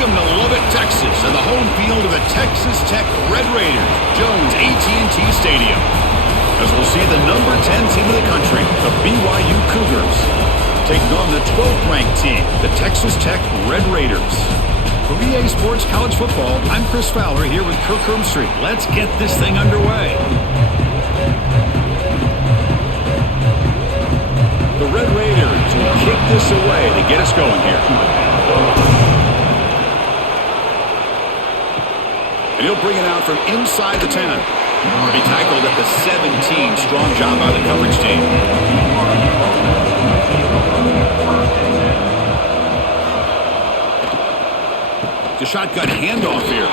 Welcome to Lubbock, Texas, and the home field of the Texas Tech Red Raiders, Jones AT&T Stadium. As we'll see the number 10 team in the country, the BYU Cougars, taking on the 12th ranked team, the Texas Tech Red Raiders. For EA Sports College Football, I'm Chris Fowler here with Kirk Herbstreit. Let's get this thing underway. The Red Raiders will kick this away to get us going here. And he'll bring it out from inside the 10. He'll be tackled at the 17. Strong job by the coverage team. The shotgun handoff here.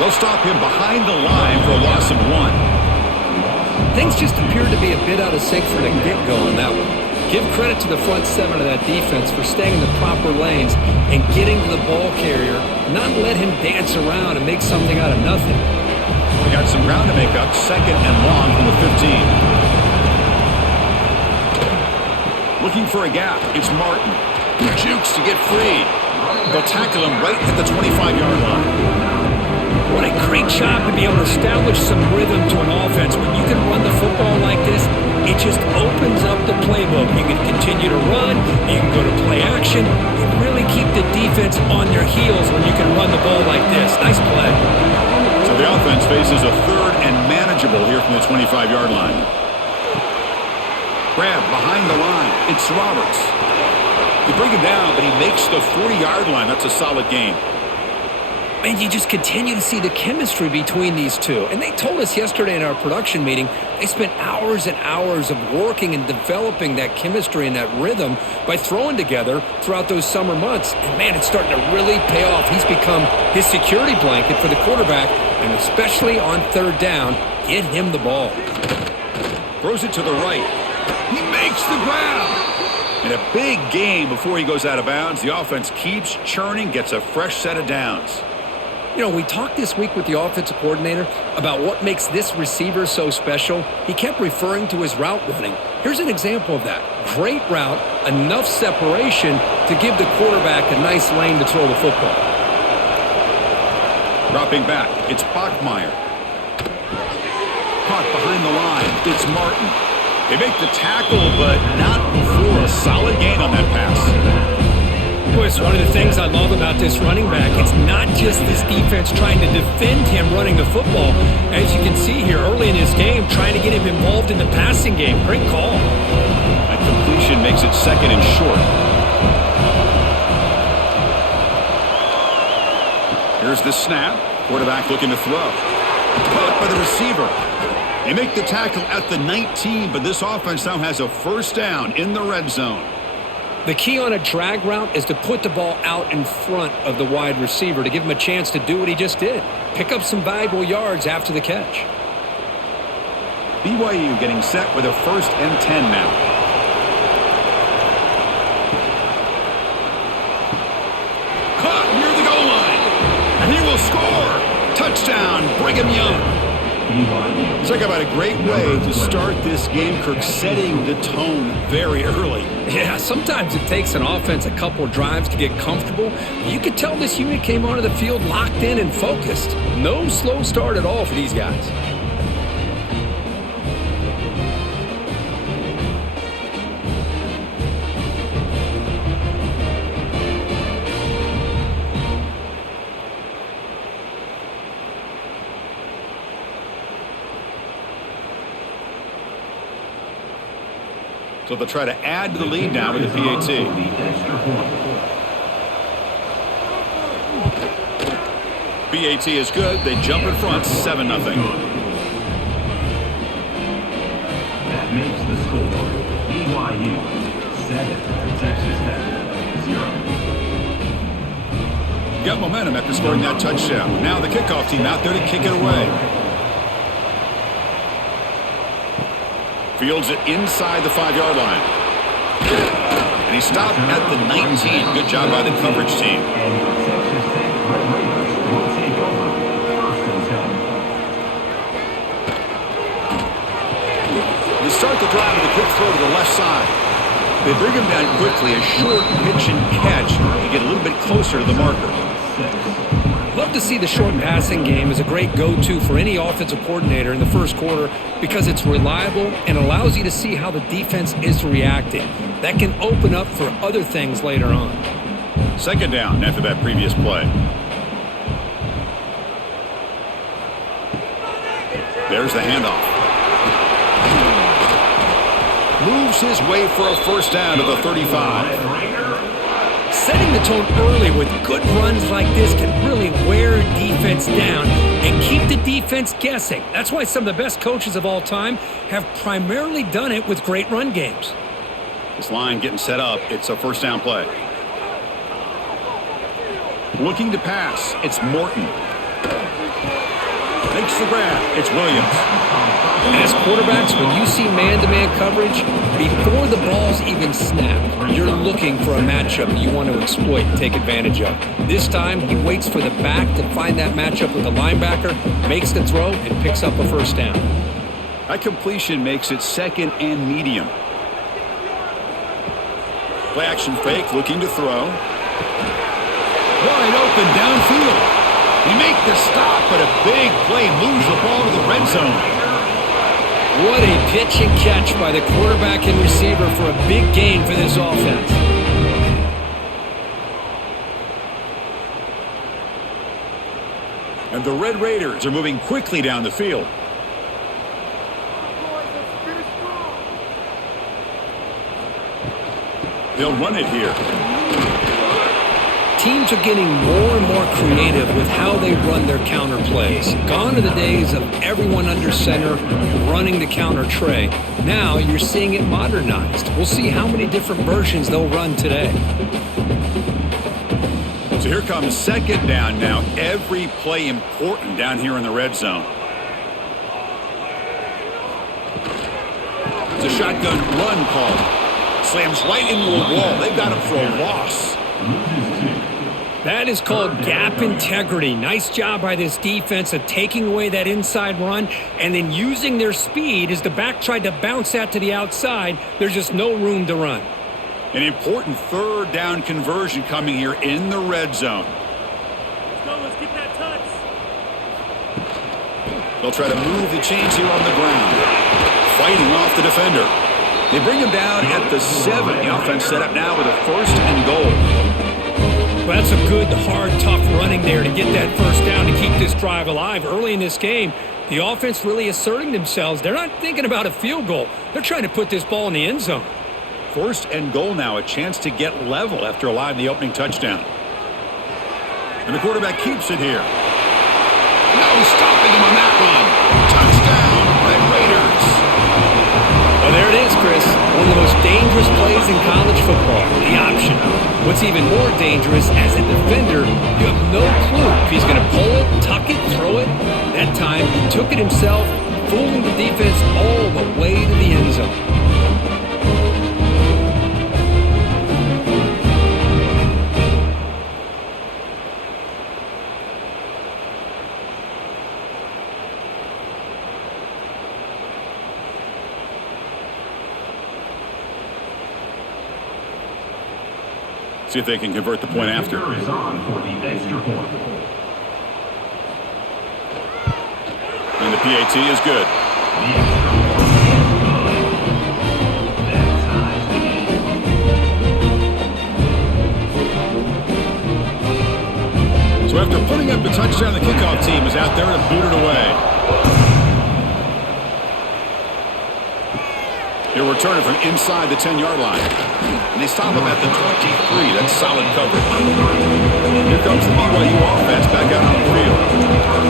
They'll stop him behind the line for a loss of 1. Things just appeared to be a bit out of sync from the get-go on that one. Give credit to the front seven of that defense for staying in the proper lanes and getting to the ball carrier, not let him dance around and make something out of nothing. We got some ground to make up, 2nd and long from the 15. Looking for a gap, it's Martin. Jukes to get free. They'll tackle him right at the 25-yard line. What a great job to be able to establish some rhythm to an offense. When you can run the football like this, it just opens up the playbook. You can continue to run, you can go to play action, and really keep the defense on their heels when you can run the ball like this. Nice play. So the offense faces a 3rd and manageable here from the 25-yard line. Grab behind the line. It's Roberts. You bring him down, but he makes the 40-yard line. That's a solid gain. And you just continue to see the chemistry between these two. And they told us yesterday in our production meeting, they spent hours and hours of working and developing that chemistry and that rhythm by throwing together throughout those summer months. And, man, it's starting to really pay off. He's become his security blanket for the quarterback, and especially on 3rd down, get him the ball. Throws it to the right. He makes the grab. And a big gain before he goes out of bounds. The offense keeps churning, gets a fresh set of downs. You know, we talked this week with the offensive coordinator about what makes this receiver so special. He kept referring to his route running. Here's an example of that. Great route, enough separation to give the quarterback a nice lane to throw the football. Dropping back, it's Bachmeier. Caught behind the line, it's Martin. They make the tackle, but not before a solid gain on that pass. Boy, it's one of the things I love about this running back. It's not just this defense trying to defend him running the football. As you can see here early in his game, trying to get him involved in the passing game. Great call. That completion makes it 2nd and short. Here's the snap. Quarterback looking to throw. Caught by the receiver. They make the tackle at the 19, but this offense now has a 1st down in the red zone. The key on a drag route is to put the ball out in front of the wide receiver to give him a chance to do what he just did. Pick up some valuable yards after the catch. BYU getting set with a 1st and 10 now. Caught near the goal line. And he will score. Touchdown, Brigham Young. Talk about a great way to start this game, Kirk, setting the tone very early. Yeah, sometimes it takes an offense a couple drives to get comfortable. You could tell this unit came onto the field locked in and focused. No slow start at all for these guys. So they'll try to add to the lead now with the PAT. PAT is good. They jump in front, 7-0. That makes the score BYU 7, Texas Tech 0. Got momentum after scoring that touchdown. Now the kickoff team out there to kick it away. Fields it inside the 5-yard line. And he stopped at the 19. Good job by the coverage team. They start the drive with a quick throw to the left side. They bring him down quickly, a short pitch and catch to get a little bit closer to the marker. Love to see the short passing game as a great go-to for any offensive coordinator in the first quarter because it's reliable and allows you to see how the defense is reacting. That can open up for other things later on. Second down after that previous play. There's the handoff. Moves his way for a first down to the 35. Setting the tone early with good runs like this can really wear a defense down and keep the defense guessing. That's why some of the best coaches of all time have primarily done it with great run games. This line getting set up. It's a first down play. Looking to pass. It's Morton. Makes the grab. It's Williams. As quarterbacks, when you see man-to-man coverage, before the ball's even snapped, you're looking for a matchup that you want to exploit and take advantage of. This time, he waits for the back to find that matchup with the linebacker, makes the throw, and picks up a first down. That completion makes it second and medium. Play action fake, looking to throw. Wide open downfield. He make the stop, but a big play moves the ball to the red zone. What a pitch and catch by the quarterback and receiver for a big gain for this offense. And the Red Raiders are moving quickly down the field. They'll run it here. Teams are getting more and more creative with how they run their counter plays. Gone are the days of everyone under center running the counter tray. Now you're seeing it modernized. We'll see how many different versions they'll run today. So here comes second down now. Every play important down here in the red zone. It's a shotgun run call. Slams right into a wall. They've got him for a loss. That is called gap integrity. Nice job by this defense of taking away that inside run and then using their speed as the back tried to bounce that to the outside. There's just no room to run. An important third down conversion coming here in the red zone. Let's go. Let's get that touch. They'll try to move the chains here on the ground. Fighting off the defender. They bring him down at the 7. The offense set up now with a first and goal. Well, that's a good, hard, tough running there to get that first down to keep this drive alive. Early in this game, the offense really asserting themselves. They're not thinking about a field goal. They're trying to put this ball in the end zone. First and goal now, a chance to get level after allowing the opening touchdown. And the quarterback keeps it here. No stopping him on that run. Touchdown, Red Raiders. Well, there it is, Chris. One of the most dangerous plays in college football, the option. What's even more dangerous, as a defender, you have no clue if he's going to pull it, tuck it, throw it. That time, he took it himself, fooling the defense all the way to the end zone. See if they can convert the point after. Is on for the extra point. And the PAT is good. The extra point is good. That ties the game. So after putting up the touchdown, the kickoff team is out there to boot it away. He'll return it from inside the 10-yard line. And they stop him at the 23. That's solid coverage. Here comes the BYU offense back out on the field.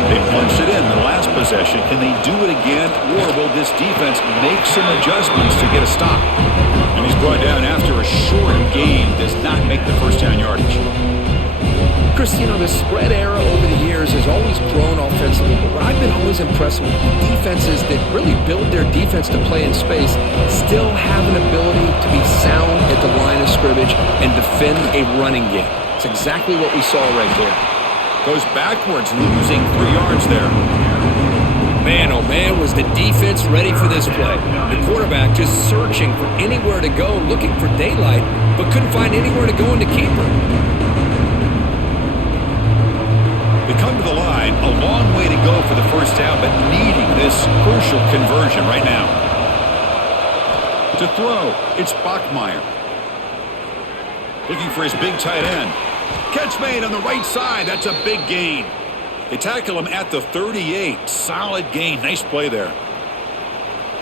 They punched it in the last possession. Can they do it again, or will this defense make some adjustments to get a stop? And he's brought down after a short gain. Does not make the first down yardage. Chris, you know, the spread era over the years has always grown offensively, but what I've been always impressed with defenses that really build their defense to play in space still have an ability to be sound at the line of scrimmage and defend a running game. It's exactly what we saw right there. Goes backwards, losing 3 yards there. Man, oh man, was the defense ready for this play. The quarterback just searching for anywhere to go, looking for daylight, but couldn't find anywhere to go in the keeper. Long way to go for the first down, but needing this crucial conversion right now. To throw, it's Bachmeier. Looking for his big tight end. Catch made on the right side. That's a big gain. They tackle him at the 38. Solid gain. Nice play there.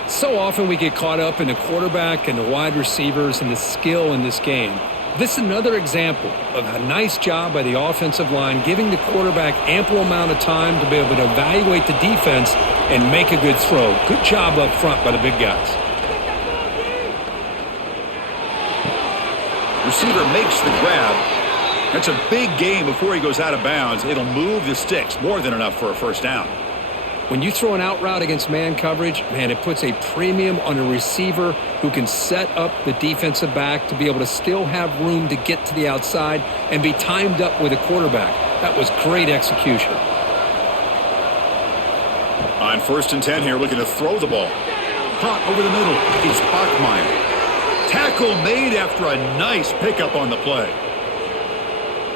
So often we get caught up in the quarterback and the wide receivers and the skill in this game. This is another example of a nice job by the offensive line, giving the quarterback ample amount of time to be able to evaluate the defense and make a good throw. Good job up front by the big guys. Receiver makes the grab. That's a big gain before he goes out of bounds. It'll move the sticks. More than enough for a first down. When you throw an out route against man coverage, man, it puts a premium on a receiver who can set up the defensive back to be able to still have room to get to the outside and be timed up with a quarterback. That was great execution. On 1st and 10 here, looking to throw the ball. Caught over the middle. It's Bachmeier. Tackle made after a nice pickup on the play.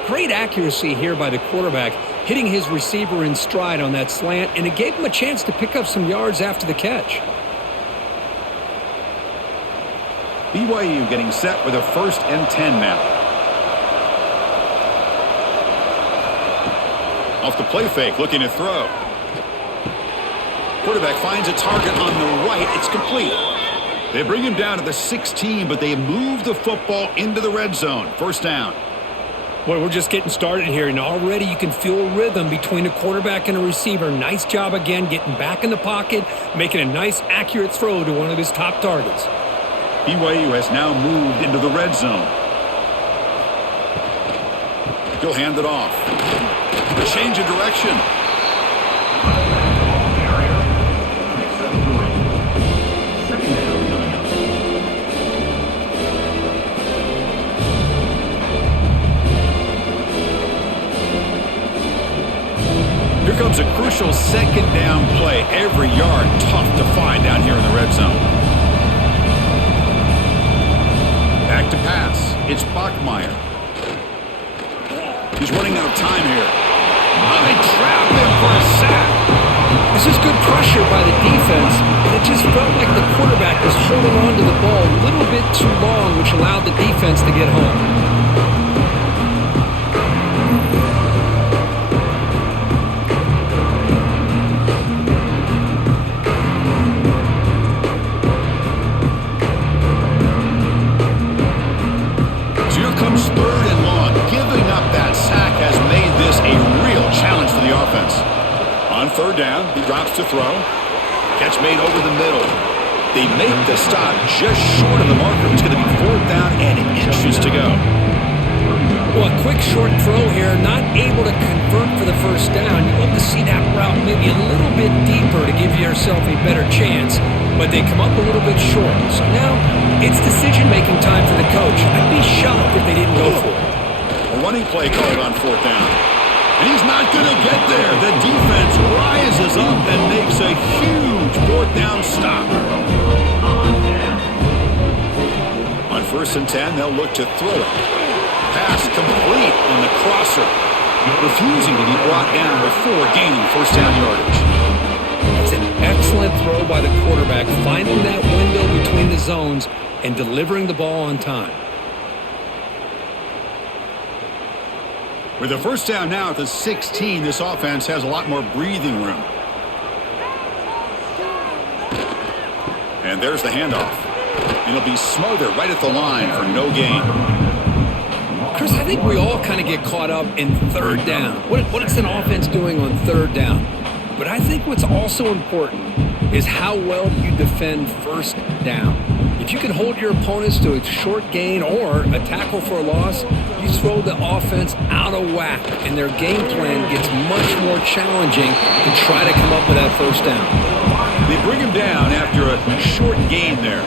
Great accuracy here by the quarterback, hitting his receiver in stride on that slant, and it gave him a chance to pick up some yards after the catch. BYU getting set with a 1st and 10 now. Off the play fake, looking to throw. Quarterback finds a target on the right. It's complete. They bring him down to the 16, but they move the football into the red zone. First down. Boy, we're just getting started here, and already you can feel a rhythm between a quarterback and a receiver. Nice job again getting back in the pocket, making a nice, accurate throw to one of his top targets. BYU has now moved into the red zone. He'll hand it off. A change of direction. Here comes a crucial 2nd down play. Every yard tough to find down here in the red zone. Back to pass. It's Bachmeier. He's running out of time here. Oh, they trap him for a sack. This is good pressure by the defense, and it just felt like the quarterback was holding on to the ball a little bit too long, which allowed the defense to get home. Comes 3rd and long. Giving up that sack has made this a real challenge for the offense. On 3rd down, he drops to throw. Catch made over the middle. They make the stop just short of the marker. It's going to be 4th down and inches to go. Well, a quick short throw here, not able to convert for the first down. You love to see that route maybe a little bit deeper to give yourself a better chance, but they come up a little bit short. So now it's decision-making time for the coach. I'd be shocked if they didn't go for it. A running play called on 4th down. And he's not going to get there. The defense rises up and makes a huge 4th down stop. On 1st and 10, they'll look to throw it. Pass complete on the crosser. Refusing to be brought down before gaining 1st down yardage. It's an excellent throw by the quarterback, finding that window between the zones and delivering the ball on time. With a 1st down now at the 16, this offense has a lot more breathing room. And there's the handoff. And it'll be smothered right at the line for no gain. Chris, I think we all kind of get caught up in 3rd down. What is an offense doing on 3rd down? But I think what's also important is how well you defend 1st down. If you can hold your opponents to a short gain or a tackle for a loss, you throw the offense out of whack, and their game plan gets much more challenging to try to come up with that 1st down. They bring him down after a short gain there.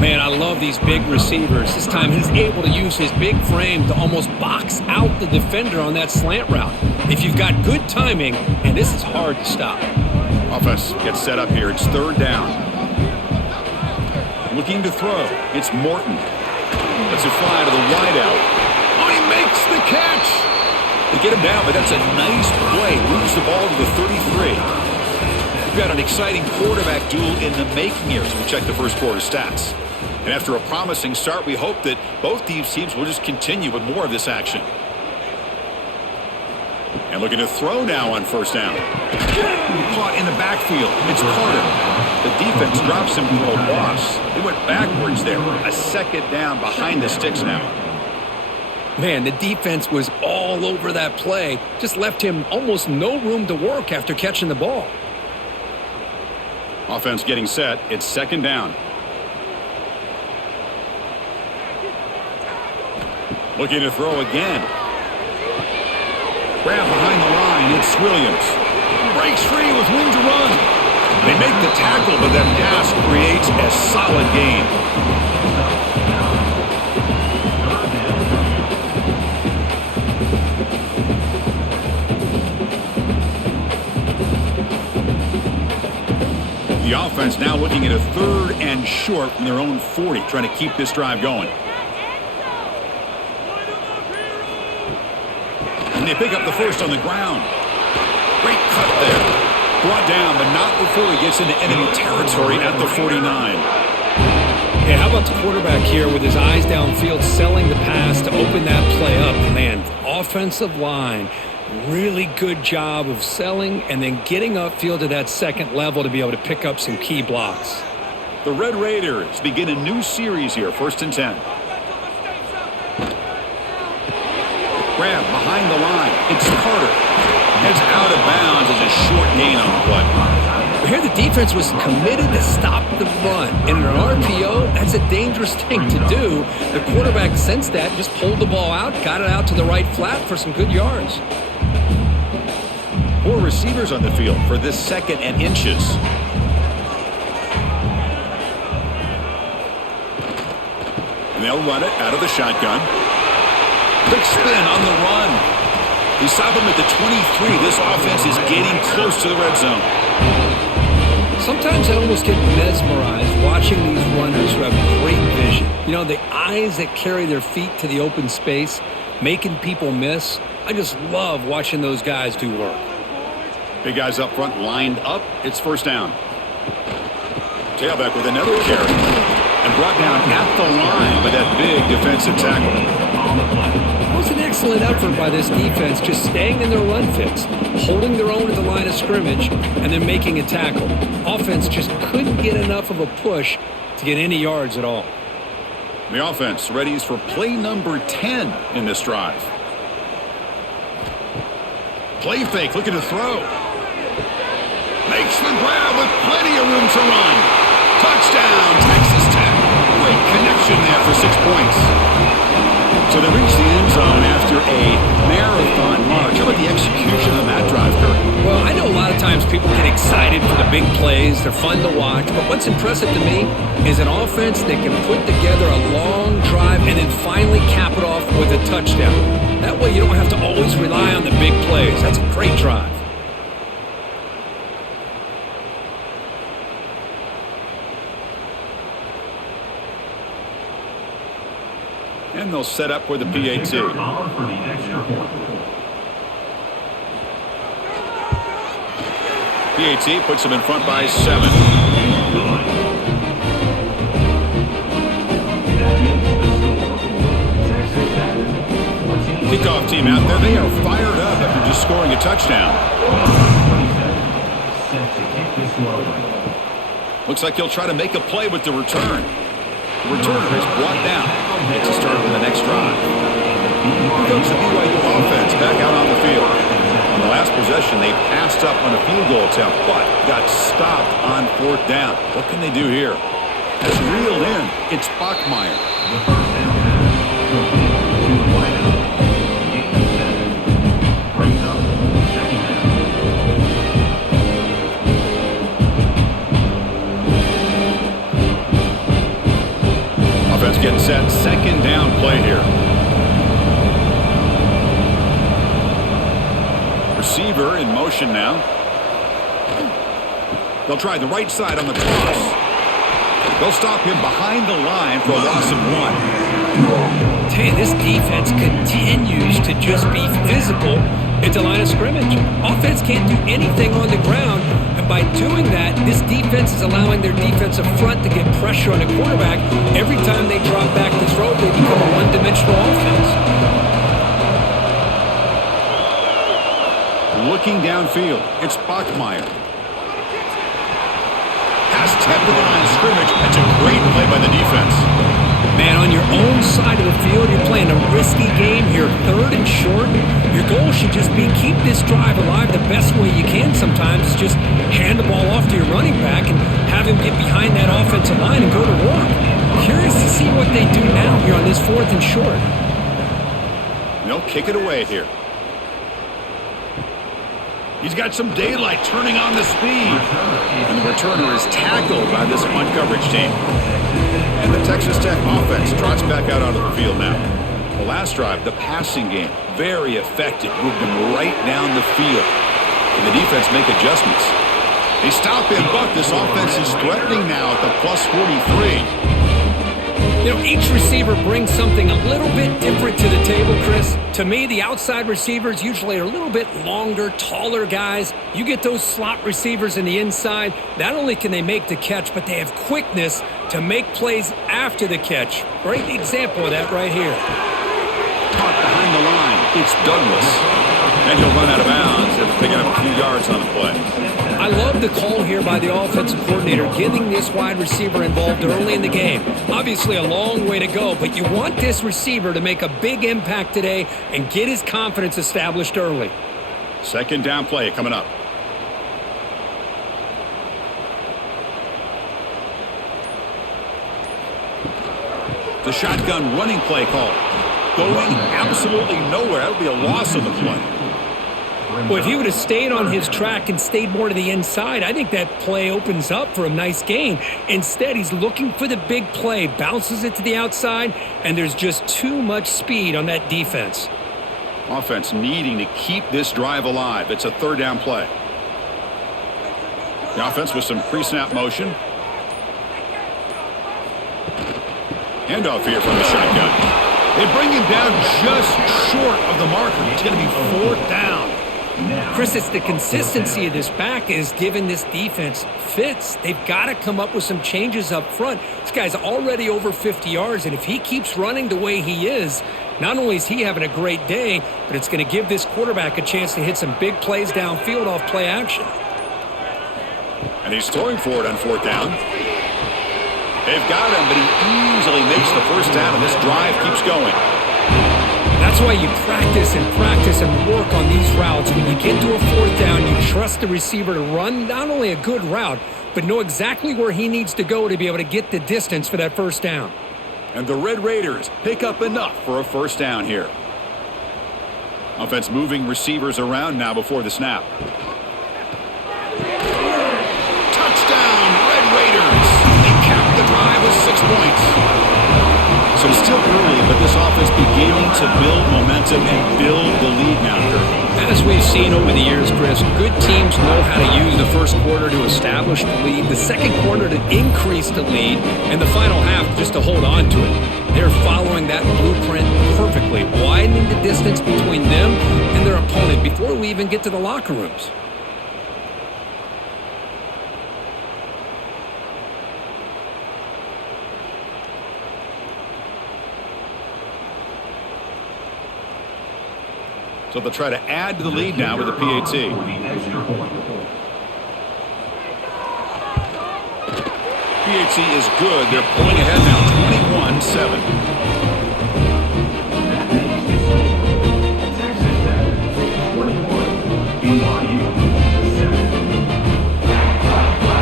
Man, I love these big receivers. This time he's able to use his big frame to almost box out the defender on that slant route. If you've got good timing, and this is hard to stop. Offense gets set up here. It's 3rd down. Looking to throw. It's Morton. Lets it fly to the wideout. Oh, he makes the catch. They get him down, but that's a nice play. Moves the ball to the 33. We've got an exciting quarterback duel in the making here as we check the first quarter stats. And after a promising start, we hope that both these teams will just continue with more of this action. And looking to throw now on first down. Caught in the backfield. It's Carter. The defense drops him for a loss. They went backwards there. A second down behind the sticks now. Man, the defense was all over that play. Just left him almost no room to work after catching the ball. Offense getting set. It's second down. Looking to throw again. Grab behind the line. It's Williams. Breaks free with room to run. They make the tackle, but that pass creates a solid gain. The offense now looking at a 3rd and short from their own 40, trying to keep this drive going. And they pick up the first on the ground. Great cut there. Brought down, but not before he gets into enemy territory at the 49. Hey, how about the quarterback here with his eyes downfield, selling the pass to open that play up? Man, offensive line, really good job of selling and then getting upfield to that second level to be able to pick up some key blocks. The Red Raiders begin a new series here, 1st and 10. Grab behind the line. It's Carter. Heads out of bounds as a short gain on the play. Here the defense was committed to stop the run. And in an RPO, that's a dangerous thing to do. The quarterback sensed that, just pulled the ball out, got it out to the right flat for some good yards. 4 receivers on the field for this 2nd and inches. And they'll run it out of the shotgun. Quick spin on the run. They stop him at the 23. This offense is getting close to the red zone. Sometimes I almost get mesmerized watching these runners who have great vision. You know, the eyes that carry their feet to the open space, making people miss. I just love watching those guys do work. Big guys up front lined up. It's first down. Tailback with another carry. And brought down at the line by that big defensive tackle. That was an excellent effort by this defense, just staying in their run fits, holding their own at the line of scrimmage, and then making a tackle. Offense just couldn't get enough of a push to get any yards at all. The offense readies for play number 10 in this drive. Play fake, looking to throw. Makes the grab with plenty of room to run. Touchdown, Texas Tech. Great connection there for 6 points. So they reach the end zone after a marathon march. How about the execution on that drive, Curry? Well, I know a lot of times people get excited for the big plays. They're fun to watch. But what's impressive to me is an offense that can put together a long drive and then finally cap it off with a touchdown. That way you don't have to always rely on the big plays. That's a great drive. And they'll set up for the PAT. PAT puts them in front by 7. Kickoff team out there. They are fired up after just scoring a touchdown. Looks like he'll try to make a play with the return. The returner is brought down. Makes a start on the next drive. Here comes the BYU offense back out on the field. On the last possession, they passed up on a field goal attempt, but got stopped on 4th down. What can they do here? It's reeled in. It's Bachmeier. Offense getting set. 2nd down play here. Receiver in motion now. They'll try the right side on the toss. They'll stop him behind the line for a loss of 1. Tell you, this defense continues to just be physical at the line of scrimmage. Offense can't do anything on the ground, and by doing that, this defense is allowing their defensive front to get pressure on the quarterback. Every time they drop back to throw, they become a one-dimensional offense. Looking downfield, it's Bachmeier. Pass tipped to the line of scrimmage. That's a great play by the defense. Man, on your own side of the field, you're playing a risky game here, 3rd and short. Your goal should just be keep this drive alive the best way you can sometimes. Is just hand the ball off to your running back and have him get behind that offensive line and go to work. Curious to see what they do now here on this 4th and short. They'll kick it away here. He's got some daylight turning on the speed. And the returner is tackled by this punt coverage team. And the Texas Tech offense trots back out onto the field now. The last drive, the passing game, very effective. Moved them right down the field. Can the defense make adjustments? They stop and buck. This offense is threatening now at the plus 43. You know, each receiver brings something a little bit different to the table, Chris. To me, the outside receivers usually are a little bit longer, taller guys. You get those slot receivers in the inside, not only can they make the catch, but they have quickness to make plays after the catch. Great example of that right here. Caught behind the line. It's Douglas. And he'll run out of bounds after picking up a few yards on the play. I love the call here by the offensive coordinator, getting this wide receiver involved early in the game. Obviously a long way to go, but you want this receiver to make a big impact today and get his confidence established early. 2nd down play coming up. The shotgun running play call. Going absolutely nowhere. That'll be a loss of the play. Well, if he would have stayed on his track and stayed more to the inside, I think that play opens up for a nice gain. Instead, he's looking for the big play, bounces it to the outside, and there's just too much speed on that defense. Offense needing to keep this drive alive. It's a 3rd down play. The offense with some pre-snap motion. Handoff here from the shotgun. They bring him down just short of the marker. It's going to be 4th down. Chris, it's the consistency of this back is giving this defense fits. They've got to come up with some changes up front. This guy's already over 50 yards, and if he keeps running the way he is, not only is he having a great day, but it's going to give this quarterback a chance to hit some big plays downfield off play action. And he's throwing for it on 4th down. They've got him, but he easily makes the 1st down, and this drive keeps going. That's why you practice and work on these routes. When you get to a 4th down, you trust the receiver to run not only a good route, but know exactly where he needs to go to be able to get the distance for that 1st down. And the Red Raiders pick up enough for a 1st down here. Offense moving receivers around now before the snap. Touchdown, Red Raiders! They cap the drive with 6 points. So it's still early, but this offense beginning to build momentum and build the lead now, Kirk. As we've seen over the years, Chris, good teams know how to use the 1st quarter to establish the lead, the 2nd quarter to increase the lead, and the final half just to hold on to it. They're following that blueprint perfectly, widening the distance between them and their opponent before we even get to the locker rooms. So they'll try to add to the lead now with a PAT. PAT is good. They're pulling ahead now, 21-7.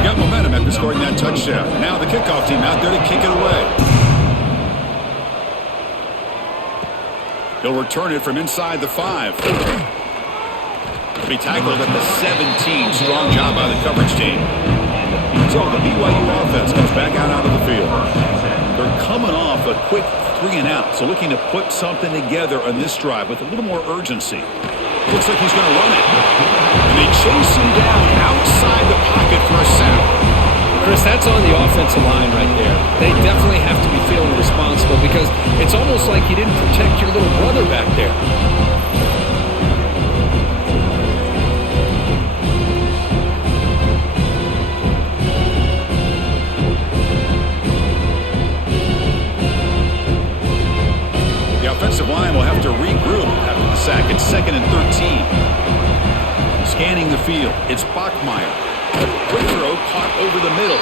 Got momentum after scoring that touchdown. Now the kickoff team out there to kick it away. He'll return it from inside the 5. He'll be tackled at the 17. Strong job by the coverage team. So the BYU offense comes back out onto the field. They're coming off a quick 3 and out, so looking to put something together on this drive with a little more urgency. Looks like he's going to run it. And they chase him down outside the pocket for a sack. Chris, that's on the offensive line right there. They definitely have to be feeling responsible because it's almost like you didn't protect your little brother back there. The offensive line will have to regroup after the sack. It's 2nd and 13. Scanning the field, it's Bachmeier. Quick throw caught over the middle.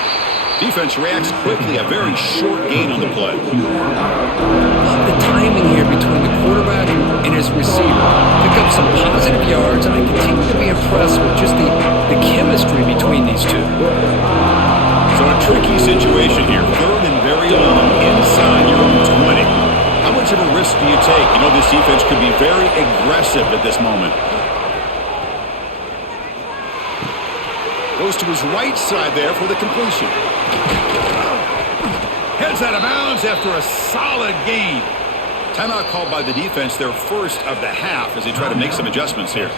Defense reacts quickly. A very short gain on the play. Love the timing here between the quarterback and his receiver. Pick up some positive yards, and I continue to be impressed with just the chemistry between these two. So a tricky situation here. 3rd and very long inside your own 20. How much of a risk do you take? You know this defense could be very aggressive at this moment. Goes to his right side there for the completion. Heads out of bounds after a solid gain. Timeout called by the defense, their first of the half, as they try to make some adjustments here.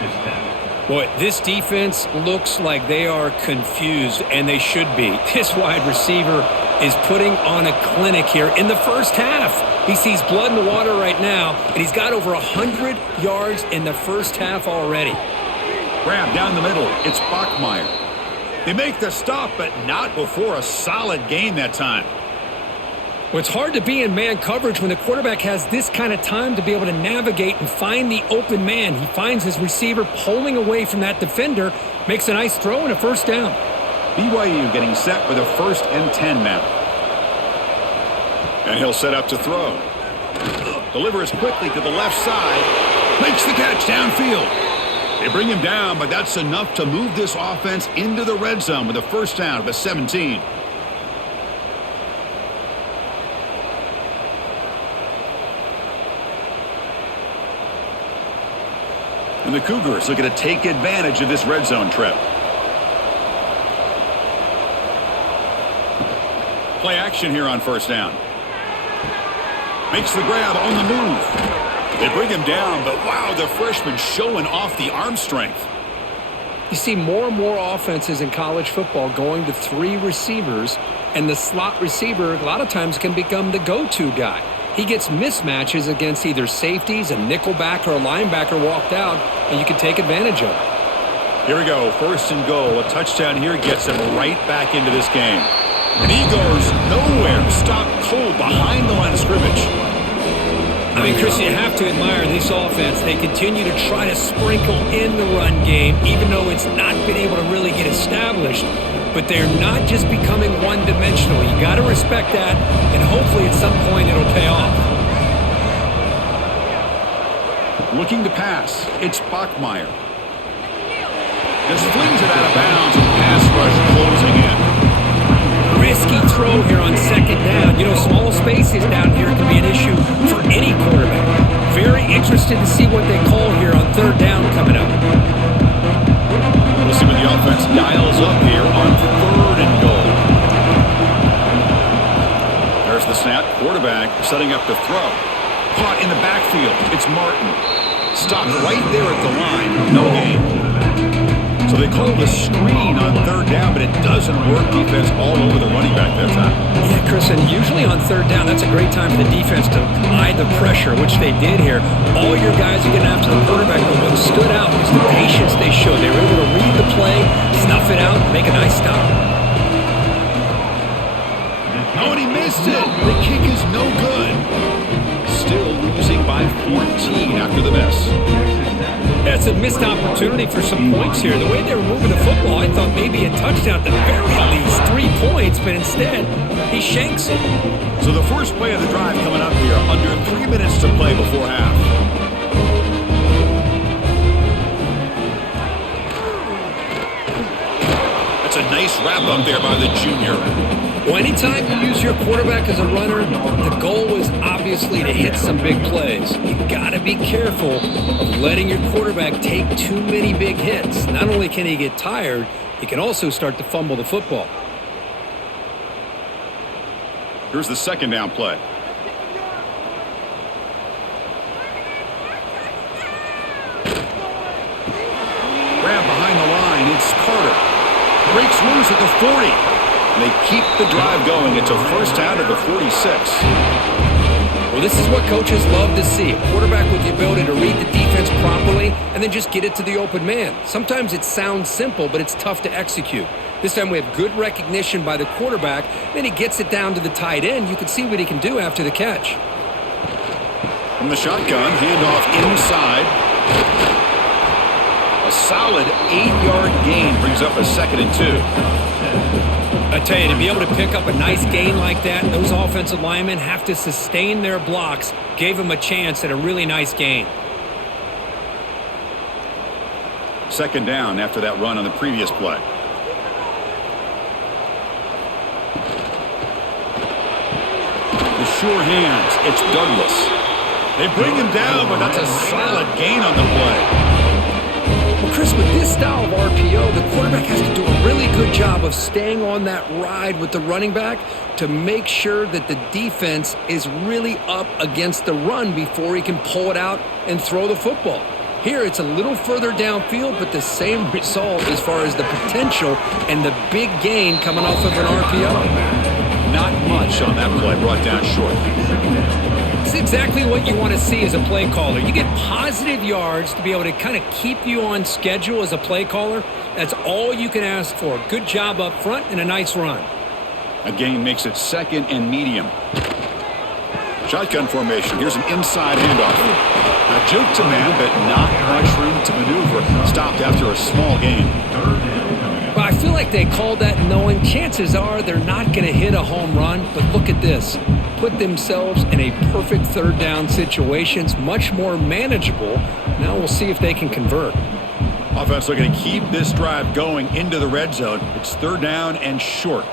Boy, this defense looks like they are confused, and they should be. This wide receiver is putting on a clinic here in the first half. He sees blood in the water right now, and he's got over 100 yards in the first half already. Grab down the middle. It's Bachmeier. They make the stop, but not before a solid gain that time. Well, it's hard to be in man coverage when the quarterback has this kind of time to be able to navigate and find the open man. He finds his receiver pulling away from that defender, makes a nice throw and a first down. BYU getting set with a 1st and 10 now. And he'll set up to throw. Delivers quickly to the left side. Makes the catch downfield. They bring him down, but that's enough to move this offense into the red zone with a first down of the 17. And the Cougars looking to take advantage of this red zone trip. Play action here on first down. Makes the grab on the move. They bring him down, but wow, the freshman showing off the arm strength. You see more and more offenses in college football going to 3 receivers, and the slot receiver a lot of times can become the go-to guy. He gets mismatches against either safeties, a nickelback, or a linebacker walked out, and you can take advantage of it. Here we go, 1st and goal. A touchdown here gets him right back into this game. And he goes nowhere. Stopped cold behind the line of scrimmage. I mean, Chris, you have to admire this offense. They continue to try to sprinkle in the run game, even though it's not been able to really get established. But they're not just becoming one-dimensional. You got to respect that, and hopefully at some point it'll pay off. Looking to pass, it's Bachmeier. Just flings it out of bounds, and pass rush closing in. Risky throw here on 2nd down. You know, small spaces down here can be an issue for any quarterback. Very interested to see what they call here on 3rd down coming up. We'll see what the offense dials up here on 3rd and goal. There's the snap. Quarterback setting up to throw. Caught in the backfield. It's Martin. Stopped right there at the line. No gain. So they called a screen on 3rd down, but it doesn't work. Defense all over the running back that time. Yeah, Chris, and usually on 3rd down, that's a great time for the defense to apply the pressure, which they did here. All your guys are getting after the quarterback, but what stood out is the patience they showed. They were able to read the play, snuff it out, and make a nice stop. Oh, and he missed it. The kick is no good. Still losing by 14 after the miss. That's a missed opportunity for some points here. The way they were moving the football, I thought maybe a touchdown at the very least, 3 points, but instead, he shanks it. So the first play of the drive coming up here, under 3 minutes to play before half. That's a nice wrap up there by the junior. Well, anytime you use your quarterback as a runner, the goal is obviously to hit some big plays. You got to be careful of letting your quarterback take too many big hits. Not only can he get tired, he can also start to fumble the football. Here's the 2nd down play. Grab behind the line. It's Carter. Breaks loose at the 40. They keep the drive going. It's a first down at the 46. Well, this is what coaches love to see. A quarterback with the ability to read the defense properly and then just get it to the open man. Sometimes it sounds simple, but it's tough to execute. This time we have good recognition by the quarterback. Then he gets it down to the tight end. You can see what he can do after the catch. From the shotgun, handoff inside. A solid 8-yard gain brings up a 2nd and 2. I tell you, to be able to pick up a nice gain like that, those offensive linemen have to sustain their blocks. Gave him a chance at a really nice gain. 2nd down after that run on the previous play. The sure hands, it's Douglas. They bring him down, but that's a solid gain on the play. Well, Chris, with this style of RPO, the quarterback has to do a really good job of staying on that ride with the running back to make sure that the defense is really up against the run before he can pull it out and throw the football. Here, it's a little further downfield, but the same result as far as the potential and the big gain coming off of an RPO. Not much on that play, brought down short. It's exactly what you want to see as a play caller. You get positive yards to be able to kind of keep you on schedule as a play caller. That's all you can ask for. Good job up front and a nice run. A gain makes it 2nd and medium. Shotgun formation. Here's an inside handoff. A juke to man, but not much room to maneuver. Stopped after a small gain. But I feel like they called that knowing chances are they're not going to hit a home run. But look at this. Put themselves in a perfect 3rd down situation. It's much more manageable. Now we'll see if they can convert. Offense looking to keep this drive going into the red zone. It's 3rd down and short.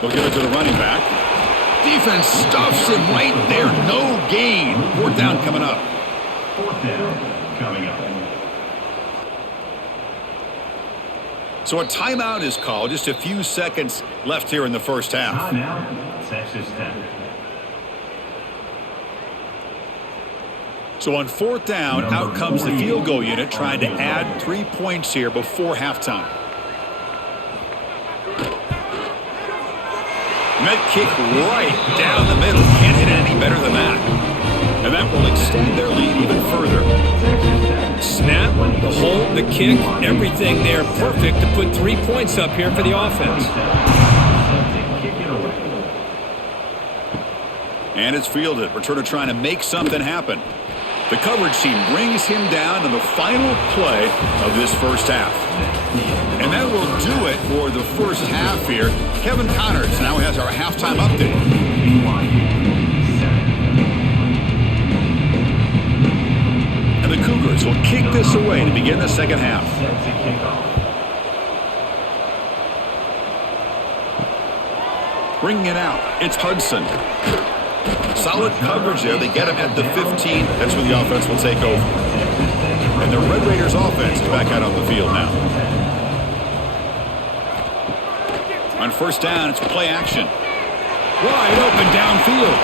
They'll give it to the running back. Defense stuffs him right there. No gain. 4th down coming up. 4th down coming up. So a timeout is called. Just a few seconds left here in the first half. Timeout, Texas Tech. So on 4th down, out comes the field goal unit trying to add 3 points here before halftime. Met kick right down the middle. Can't hit it any better than that. And that will extend their lead even further. Snap, the hold, the kick, everything there perfect to put 3 points up here for the offense. And it's fielded. Returner trying to make something happen. The coverage team brings him down in the final play of this first half. And that will do it for the first half here. Kevin Connors now has our halftime update. And the Cougars will kick this away to begin the second half. Bringing it out, it's Hudson. Solid coverage there. They get him at the 15. That's where the offense will take over. And the Red Raiders offense is back out on the field now. On 1st down, it's play action. Wide open downfield.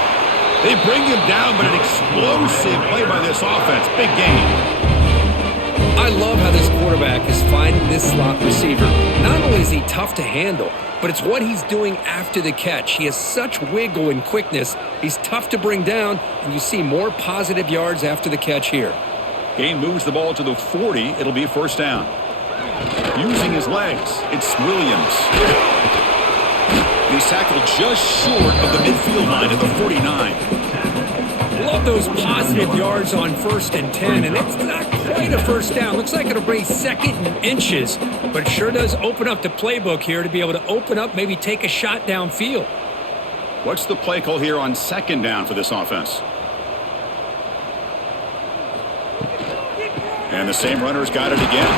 They bring him down, but an explosive play by this offense. Big gain. I love how this quarterback is finding this slot receiver. Not only is he tough to handle, but it's what he's doing after the catch. He has such wiggle and quickness. He's tough to bring down, and you see more positive yards after the catch here. Gain moves the ball to the 40. It'll be 1st down. Using his legs, it's Williams. He's tackled just short of the midfield line at the 49. Love those positive yards on 1st and 10, and it's not quite a 1st down. Looks like it'll bring 2nd and inches, but it sure does open up the playbook here to be able to open up, maybe take a shot downfield. What's the play call here on 2nd down for this offense? And the same runner's got it again.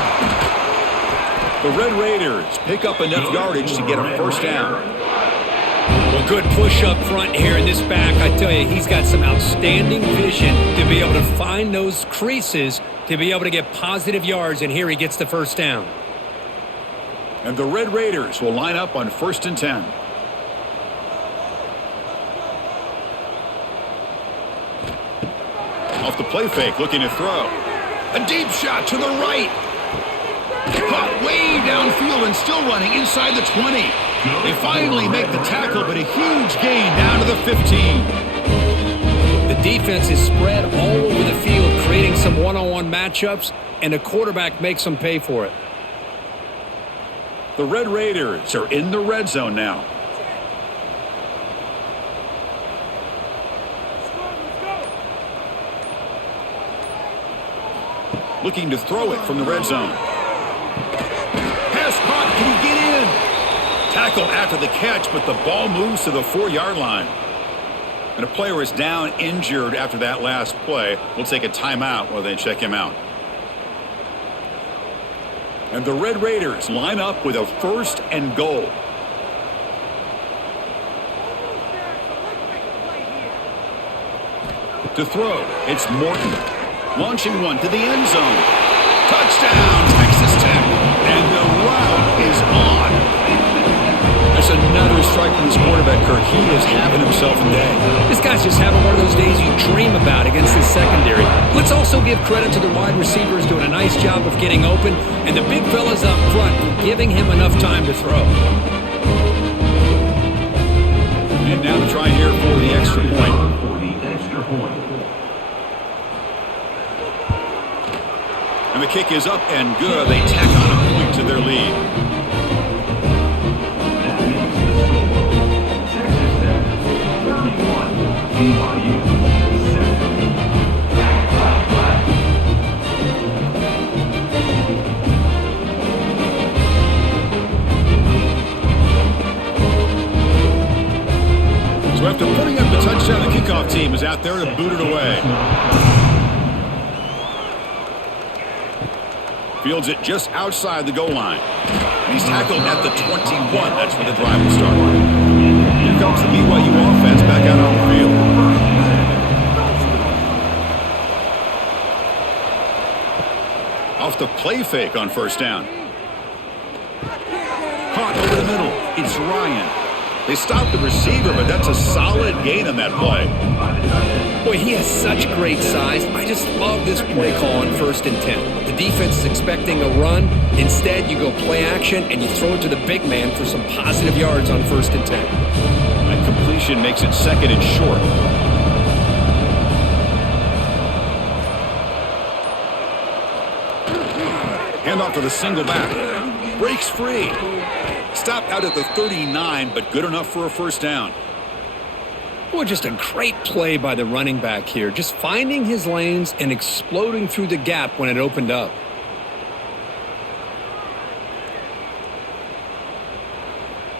The Red Raiders pick up enough yardage to get a 1st down. Well, good push up front here in this back. I tell you, he's got some outstanding vision to be able to find those creases to be able to get positive yards, and here he gets the 1st down. And the Red Raiders will line up on 1st and 10. Off the play fake, looking to throw. A deep shot to the right. Caught way downfield and still running inside the 20. They finally make the tackle, but a huge gain down to the 15. The defense is spread all over the field, creating some one-on-one matchups, and the quarterback makes them pay for it. The Red Raiders are in the red zone now. Looking to throw it from the red zone. Pass caught. Can he get in? Tackle after the catch, but the ball moves to the 4-yard line. And a player is down injured after that last play. We'll take a timeout while they check him out. And the Red Raiders line up with a 1st and goal. To throw, it's Morton. Launching one to the end zone. Touchdown, Texas Tech. And the route is on. That's another strike from this quarterback, Kirk. He is having himself a day. This guy's just having one of those days you dream about against his secondary. Let's also give credit to the wide receivers doing a nice job of getting open, and the big fellas up front giving him enough time to throw. And now to try here for the extra point. And the kick is up and good. They tack on a point to their lead. BYU 7. So after putting up the touchdown, the kickoff team is out there to boot it away. Fields it just outside the goal line. And he's tackled at the 21. That's where the drive will start. Here comes the BYU offense back out on the field. Off the play fake on 1st down. Caught over the middle. It's Ryan. They stopped the receiver, but that's a solid gain on that play. Boy, he has such great size. I just love this play call on 1st and 10. The defense is expecting a run. Instead, you go play action, and you throw it to the big man for some positive yards on 1st and 10. That completion makes it 2nd and short. Handoff to the single back. Breaks free. Stopped out at the 39, but good enough for a 1st down. Boy, just a great play by the running back here. Just finding his lanes and exploding through the gap when it opened up.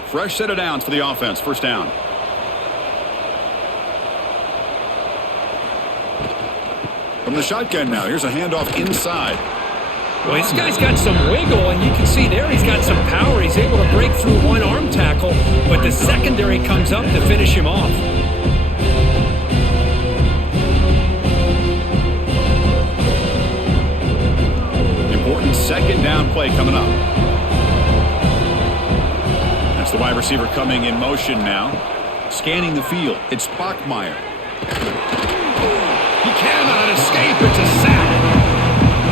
Fresh set of downs for the offense. 1st down. From the shotgun now. Here's a handoff inside. Well, this guy's got some wiggle, and you can see there he's got some power. He's able to break through one arm tackle, but the secondary comes up to finish him off. Important 2nd down play coming up. That's the wide receiver coming in motion now. Scanning the field. It's Bachmeier. He cannot escape. It's a sack.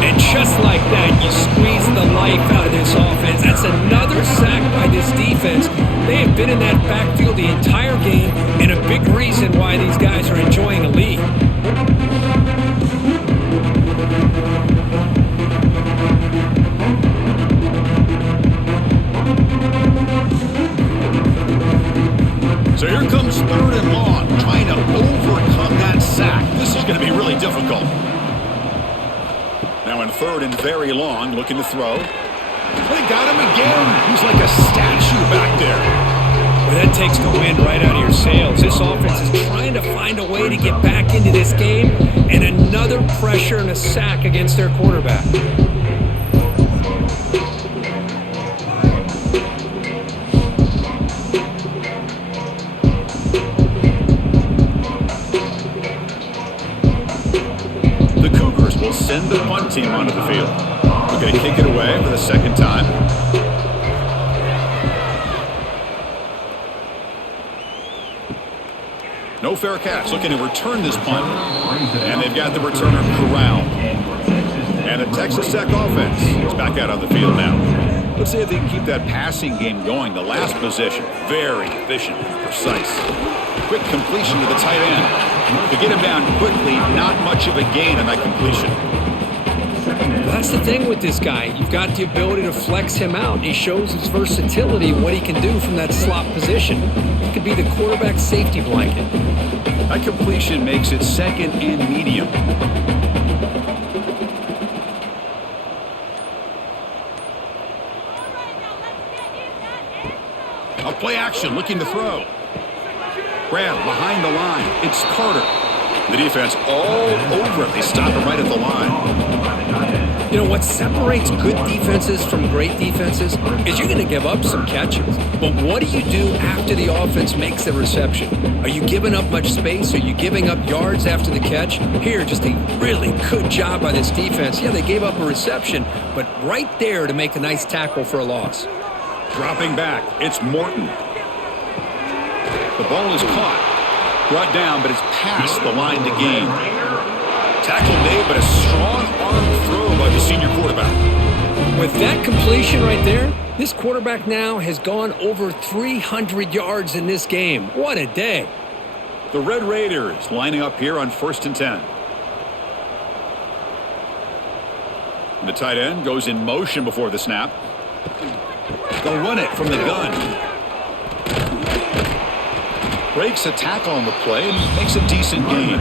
And just like that, you squeeze the life out of this offense. That's another sack by this defense. They have been in that backfield the entire game, and a big reason why these guys are enjoying a lead. So here comes 3rd and long, trying to overcome that sack. This is going to be really difficult. Now in 3rd and very long, looking to throw. They got him again. He's like a statue back there. Well, that takes the wind right out of your sails. This offense is trying to find a way to get back into this game, and another pressure and a sack against their quarterback. Will send the punt team onto the field. We're going to kick it away for the 2nd time. No fair catch. Looking to return this punt. And they've got the returner corralled. And the Texas Tech offense is back out on the field now. Let's see if they can keep that passing game going. The last possession, very efficient and precise. Quick completion to the tight end. To get him down quickly, not much of a gain on that completion. That's the thing with this guy. You've got the ability to flex him out. He shows his versatility and what he can do from that slot position. He could be the quarterback safety blanket. That completion makes it second and medium. A play action, looking to throw. Grab behind the line. It's Carter. The defense all over it. They stop him right at the line. You know, what separates good defenses from great defenses is you're going to give up some catches. But what do you do after the offense makes the reception? Are you giving up much space? Are you giving up yards after the catch? Here, just a really good job by this defense. Yeah, they gave up a reception, but right there to make a nice tackle for a loss. Dropping back, it's Morton. The ball is caught. Brought down, but it's past the line to gain. Tackle made, but a strong arm throw by the senior quarterback. With that completion right there, this quarterback now has gone over 300 yards in this game. What a day. The Red Raiders lining up here on 1st and 10. And the tight end goes in motion before the snap. They'll run it from the gun. Breaks a tackle on the play and makes a decent gain.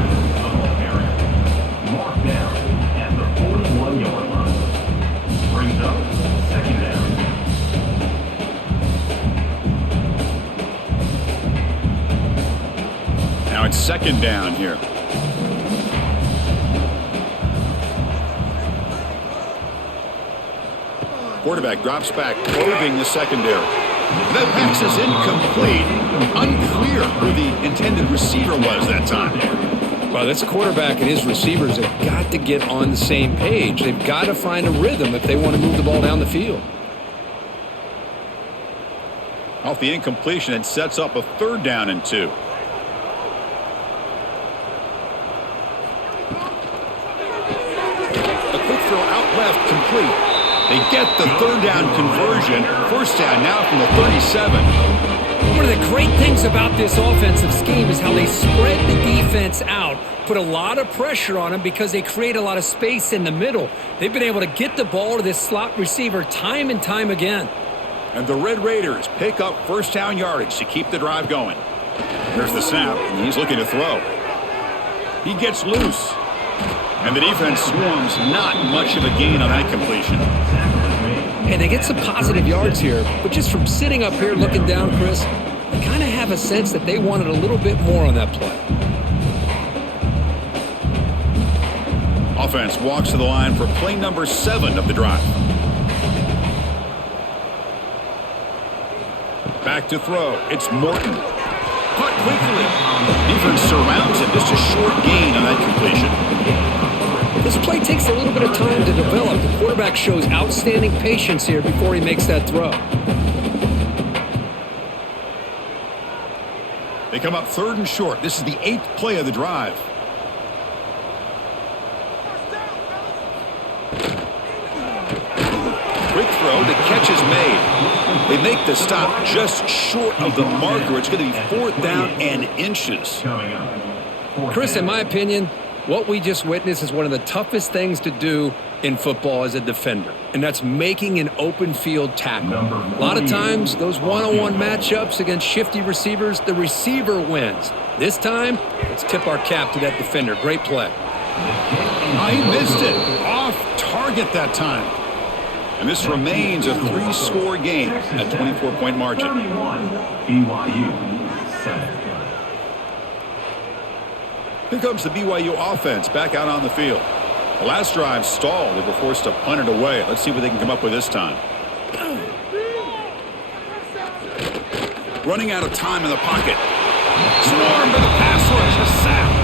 Mark down at the 41-yard line. Brings up second down. Now it's second down here. Quarterback drops back, probing the secondary. That pass is incomplete. Unclear who the intended receiver was that time. Well, this quarterback and his receivers have got to get on the same page. They've got to find a rhythm if they want to move the ball down the field. Off the incompletion, it sets up a 3rd down and 2. A quick throw out left, complete. They get the 3rd down conversion. 1st down now from the 37. One of the great things about this offensive scheme is how they spread the defense out, put a lot of pressure on them because they create a lot of space in the middle. They've been able to get the ball to this slot receiver time and time again. And the Red Raiders pick up 1st down yardage to keep the drive going. Here's the snap, and he's looking to throw. He gets loose. And the defense swarms, not much of a gain on that completion. And they get some positive yards here, but just from sitting up here looking down, Chris, I kind of have a sense that they wanted a little bit more on that play. Offense walks to the line for play number 7 of the drive. Back to throw. It's Morton. Caught quickly. Defense surrounds him. Just a short gain on that completion. This play takes a little bit of time to develop. The quarterback shows outstanding patience here before he makes that throw. They come up 3rd and short. This is the 8th play of the drive. Quick throw. The catch is made. They make the stop just short of the marker. It's going to be 4th down and inches. Chris, in my opinion, what we just witnessed is one of the toughest things to do in football as a defender, and that's making an open field tackle. A lot of times, those one-on-one matchups against shifty receivers, the receiver wins. This time, let's tip our cap to that defender. Great play. He missed it. Off target that time. And this remains a 3-score game at 24-point margin. 31, BYU 7. Here comes the BYU offense back out on the field. The last drive stalled. They were forced to punt it away. Let's see what they can come up with this time. Running out of time in the pocket. Swarmed by the pass rush. A sack.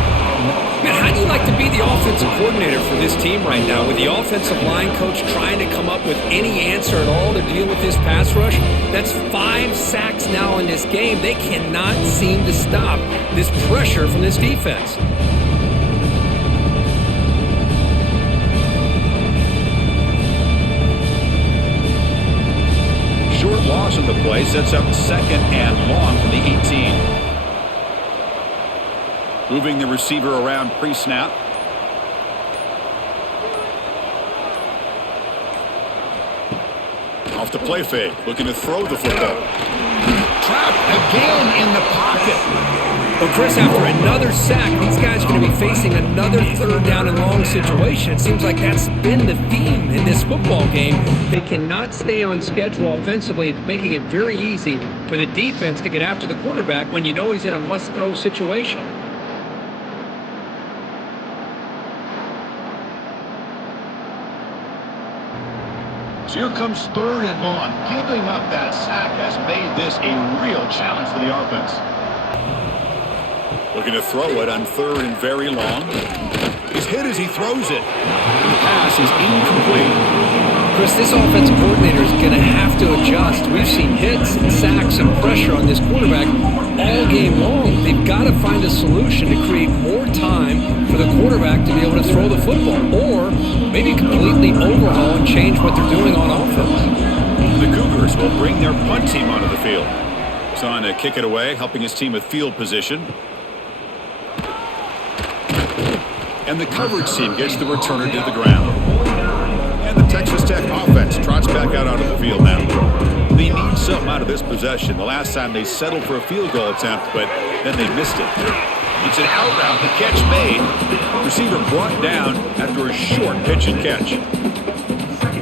Man, how do you like to be the offensive coordinator for this team right now with the offensive line coach trying to come up with any answer at all to deal with this pass rush? That's 5 sacks now in this game. They cannot seem to stop this pressure from this defense. toss of the play sets up 2nd and long from the 18. Moving the receiver around pre-snap. Off the play fake, looking to throw the football. Trapped again in the pocket. Well, Chris, after another sack, these guys are going to be facing another 3rd down and long situation. It seems like that's been the theme in this football game. They cannot stay on schedule offensively, making it very easy for the defense to get after the quarterback when you know he's in a must-throw situation. Here comes 3rd and long. Giving up that sack has made this a real challenge for the offense. Looking to throw it on 3rd and very long. He's hit as he throws it. The pass is incomplete. Chris, this offensive coordinator is going to have to adjust. We've seen hits and sacks and pressure on this quarterback all game long. They've got to find a solution to create more time for the quarterback to be able to throw the football, or maybe completely overhaul and change what they're doing on offense. The Cougars will bring their punt team onto the field. He's on to kick it away, helping his team with field position. And the coverage team gets the returner to the ground. And the Texas Tech offense trots back out onto the field now. They need something out of this possession. The last time they settled for a field goal attempt, but then they missed it. It's an out route, the catch made. Receiver brought down after a short pitch and catch.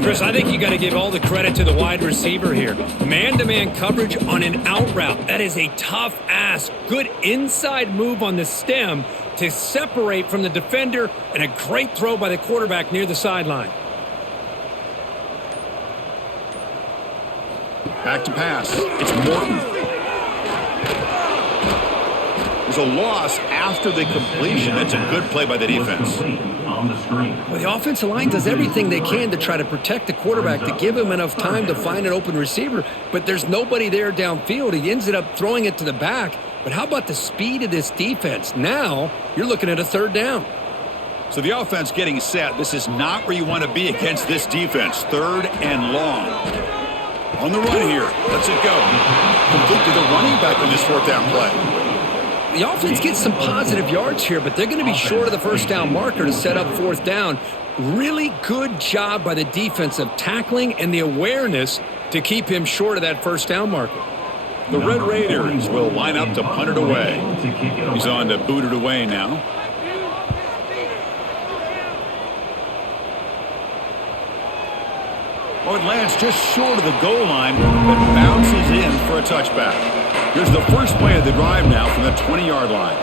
Chris, I think you got to give all the credit to the wide receiver here. Man-to-man coverage on an out route. That is a tough ask. Good inside move on the stem to separate from the defender, and a great throw by the quarterback near the sideline. Back to pass. It's Morton. There's a loss after the completion. That's a good play by the defense. Well, the offensive line does everything they can to try to protect the quarterback, to give him enough time to find an open receiver, but there's nobody there downfield. He ends up throwing it to the back. But how about the speed of this defense? Now you're looking at a 3rd down. So the offense getting set. This is not where you want to be against this defense. 3rd and long. On the run here. Lets it go. Complete to the running back on this 4th down play. The offense gets some positive yards here, but they're going to be short of the 1st down marker to set up 4th down. Really good job by the defense of tackling and the awareness to keep him short of that 1st down marker. The Red Raiders will line up to punt it away. He's on to boot it away now. Oh, it lands just short of the goal line, but bounces in for a touchback. Here's the first play of the drive now from the 20-yard line.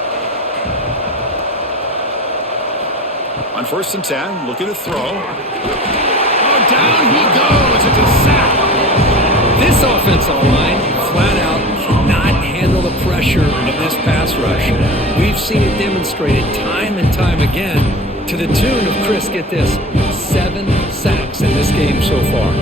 On 1st and 10, looking to throw. Oh, down he goes. It's a sack. This offensive line, flat out, cannot handle the pressure of this pass rush. We've seen it demonstrated time and time again to the tune of, Chris, get this, 7 sacks in this game so far.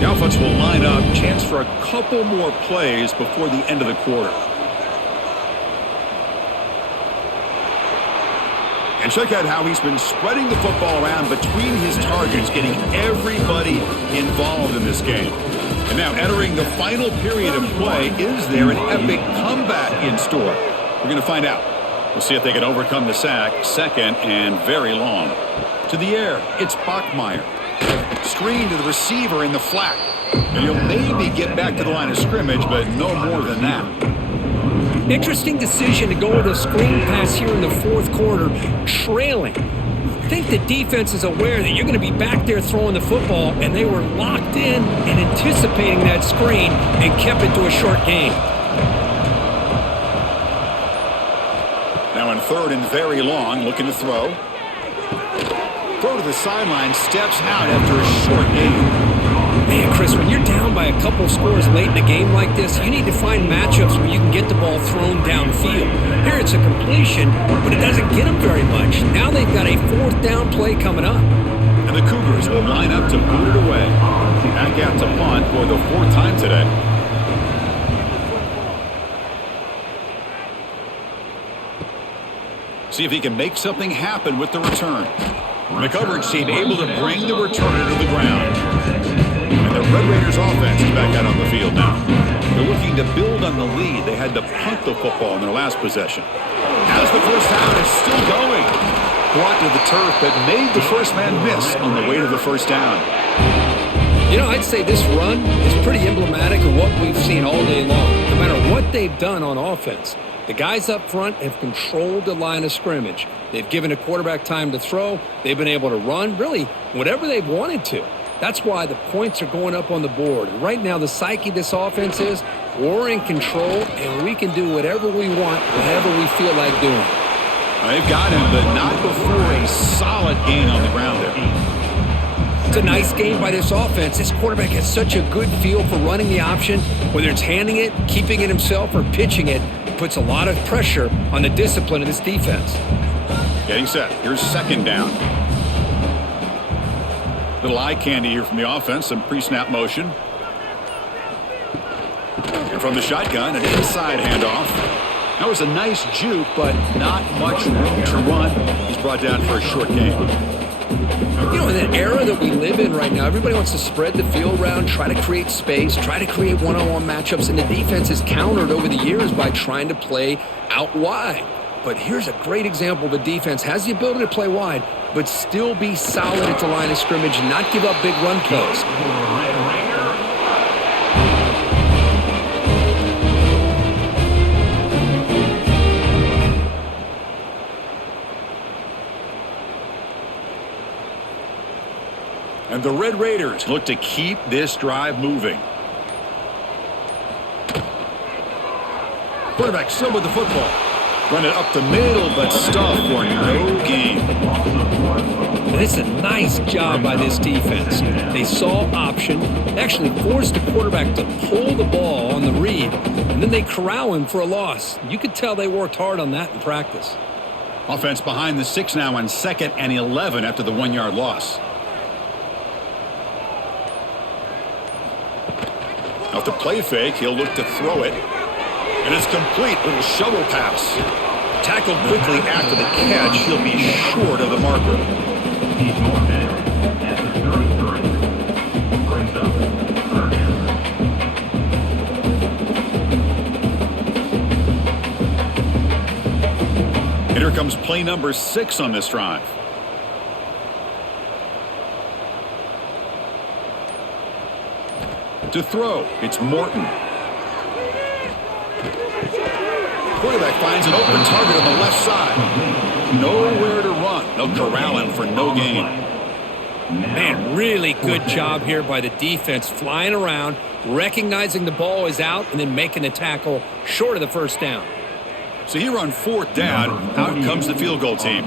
The offense will line up, chance for a couple more plays before the end of the quarter. And check out how he's been spreading the football around between his targets, getting everybody involved in this game. And now entering the final period of play, is there an epic comeback in store? We're going to find out. We'll see if they can overcome the sack. 2nd and very long. To the air, it's Bachmeier. Screen to the receiver in the flat. And he'll maybe get back to the line of scrimmage, but no more than that. Interesting decision to go with a screen pass here in the 4th quarter, trailing. I think the defense is aware that you're going to be back there throwing the football, and they were locked in and anticipating that screen and kept it to a short gain. Now in 3rd and very long, looking to throw. Throw to the sideline, steps out after a short gain. Man, Chris, when you're down by a couple scores late in a game like this, you need to find matchups where you can get the ball thrown downfield. Here it's a completion, but it doesn't get them very much. Now they've got a 4th down play coming up. And the Cougars will line up to boot it away. Back out to punt for the 4th time today. See if he can make something happen with the return. The coverage team able to bring the returner to the ground. And the Red Raiders offense is back out on the field now. They're looking to build on the lead. They had to punt the football in their last possession. As the first down is still going. Brought to the turf, but made the first man miss on the way to the first down. You know, I'd say this run is pretty emblematic of what we've seen all day long. No matter what they've done on offense, the guys up front have controlled the line of scrimmage. They've given a quarterback time to throw. They've been able to run, really, whatever they've wanted to. That's why the points are going up on the board. Right now, the psyche of this offense is we're in control, and we can do whatever we want, whatever we feel like doing. They've got him, but not before a solid gain on the ground there. It's a nice game by this offense. This quarterback has such a good feel for running the option. Whether it's handing it, keeping it himself, or pitching it, puts a lot of pressure on the discipline of this defense. Getting set. Here's second down. Little eye candy here from the offense. Some pre-snap motion. And from the shotgun, an inside handoff. That was a nice juke, but not much room to run. He's brought down for a short gain. You know, in that era that we live in right now, everybody wants to spread the field around, try to create space, try to create one-on-one matchups, and the defense is countered over the years by trying to play out wide. But here's a great example. The defense has the ability to play wide, but still be solid at the line of scrimmage and not give up big run plays. And the Red Raiders look to keep this drive moving. Quarterback still with the football. Run it up the middle, but stuffed for no gain. And it's a nice job by this defense. They saw option, actually forced the quarterback to pull the ball on the read, and then they corral him for a loss. You could tell they worked hard on that in practice. Offense behind the 6 now on 2nd and 11 after the 1-yard loss. Off the play fake, he'll look to throw it. And it's complete. Little shovel pass. Tackled quickly after the catch. He'll be short of the marker. He's marked at the 33. Brings up third down. And here comes play number 6 on this drive. To throw, it's Morton. Quarterback finds an open target on the left side. Nowhere to run. They'll corral him for no gain. Man, really good job here by the defense, flying around, recognizing the ball is out, and then making the tackle short of the first down. So here on 4th down, out comes the field goal team.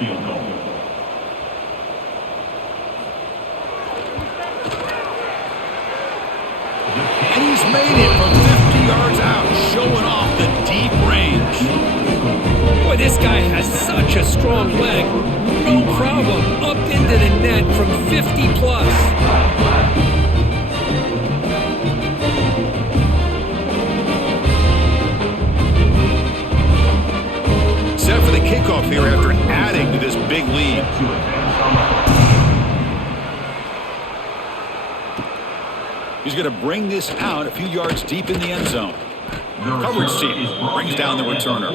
And he's made it from 50 yards out, showing off the deep range. Boy, this guy has such a strong leg. No problem. Up into the net from 50 plus. Set for the kickoff here after adding to this big lead. He's going to bring this out a few yards deep in the end zone. Coverage team brings down the returner.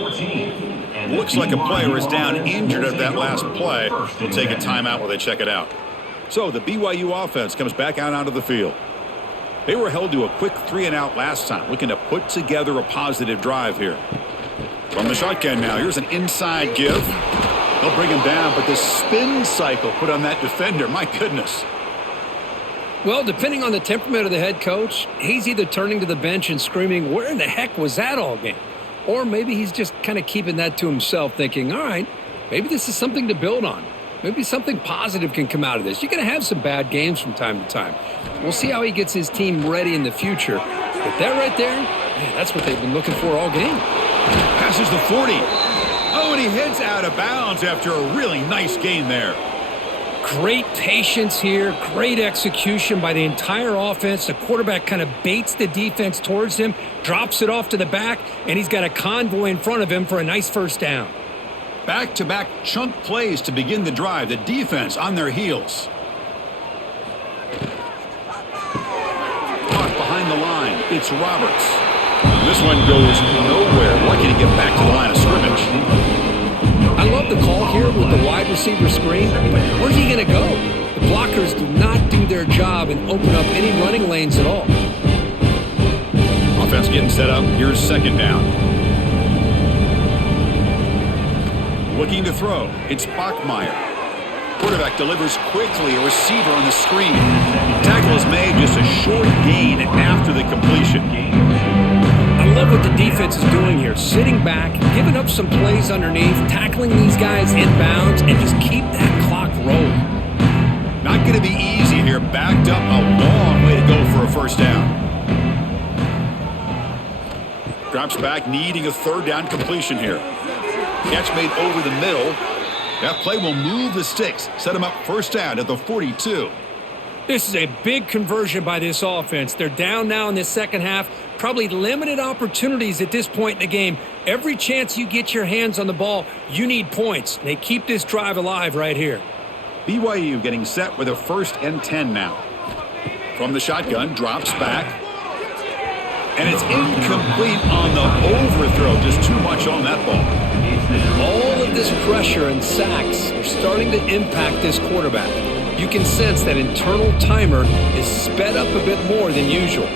Looks like a player is down injured at that last play. We'll take a timeout while they check it out. So the BYU offense comes back out onto the field. They were held to a quick 3-and-out last time, looking to put together a positive drive here. From the shotgun now, here's an inside give. They'll bring him down, but the spin cycle put on that defender, my goodness. Well, depending on the temperament of the head coach, he's either turning to the bench and screaming, where in the heck was that all game? Or maybe he's just kind of keeping that to himself, thinking, all right, maybe this is something to build on. Maybe something positive can come out of this. You're going to have some bad games from time to time. We'll see how he gets his team ready in the future. But that right there, man, that's what they've been looking for all game. Passes the 40. Oh, and he heads out of bounds after a really nice gain there. Great patience here, great execution by the entire offense. The quarterback kind of baits the defense towards him, drops it off to the back, and he's got a convoy in front of him for a nice first down. Back-to-back chunk plays to begin the drive. The defense on their heels. Caught behind the line. It's Roberts. This one goes nowhere. Lucky to get back to the line of scrimmage. I love the call here with the wide receiver screen, but where's he going to go? The blockers do not do their job and open up any running lanes at all. Offense getting set up. Here's second down. Looking to throw. It's Bachmeier. Quarterback delivers quickly. A receiver on the screen. Tackle is made, just a short gain after the completion. I love what the defense is doing here. Sitting back, giving up some plays underneath, tackling these guys inbounds, and just keep that clock rolling. Not going to be easy here. Backed up a long way to go for a first down. Drops back, needing a third down completion here. Catch made over the middle. That play will move the sticks. Set him up first down at the 42. This is a big conversion by this offense. They're down now in this second half. Probably limited opportunities at this point in the game. Every chance you get your hands on the ball, you need points. They keep this drive alive right here. BYU getting set with a 1st and 10 now. From the shotgun, drops back. And it's incomplete on the overthrow. Just too much on that ball. All of this pressure and sacks are starting to impact this quarterback. You can sense that internal timer is sped up a bit more than usual.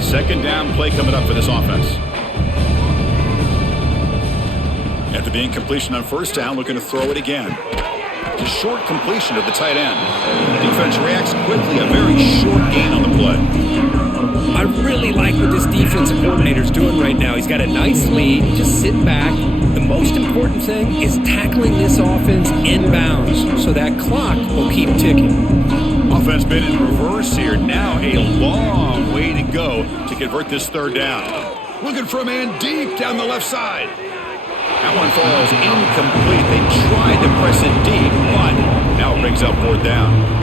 Second down play coming up for this offense. After the incompletion on first down, looking to throw it again. Just short completion of the tight end. The defense reacts quickly. A very short gain on the play. I really like what this defensive coordinator is doing right now. He's got a nice lead. Just sit back. The most important thing is tackling this offense inbounds so that clock will keep ticking. Offense been in reverse here. Now a long way to go to convert this third down. Looking for a man deep down the left side. That one falls incomplete. They tried to press it deep, but now it brings up fourth down.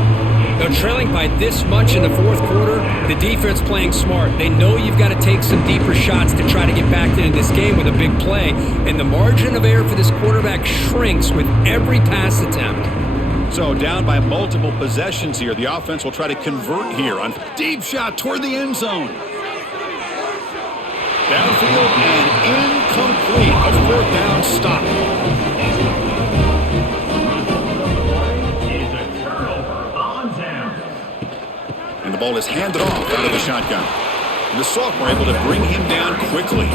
They're trailing by this much in the fourth quarter. The defense playing smart. They know you've got to take some deeper shots to try to get back into this game with a big play. And the margin of error for this quarterback shrinks with every pass attempt. So down by multiple possessions here. The offense will try to convert here on deep shot toward the end zone. Downfield and incomplete. A fourth down stop. And the ball is handed off out of the shotgun. And the sophomore able to bring him down quickly.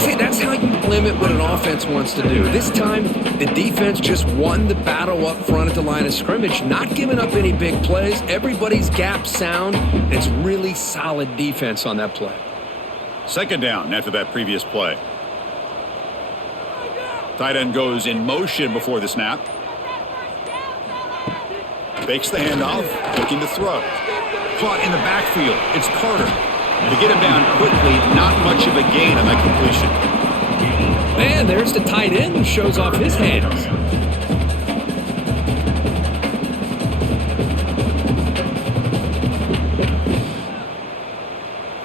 See, that's how you limit what an offense wants to do. This time, the defense just won the battle up front at the line of scrimmage, not giving up any big plays. Everybody's gap sound. It's really solid defense on that play. Second down after that previous play. Tight end goes in motion before the snap. Fakes the handoff, looking to throw. Caught in the backfield. It's Carter. To get him down quickly, not much of a gain on that completion. Man, there's the tight end who shows off his hands.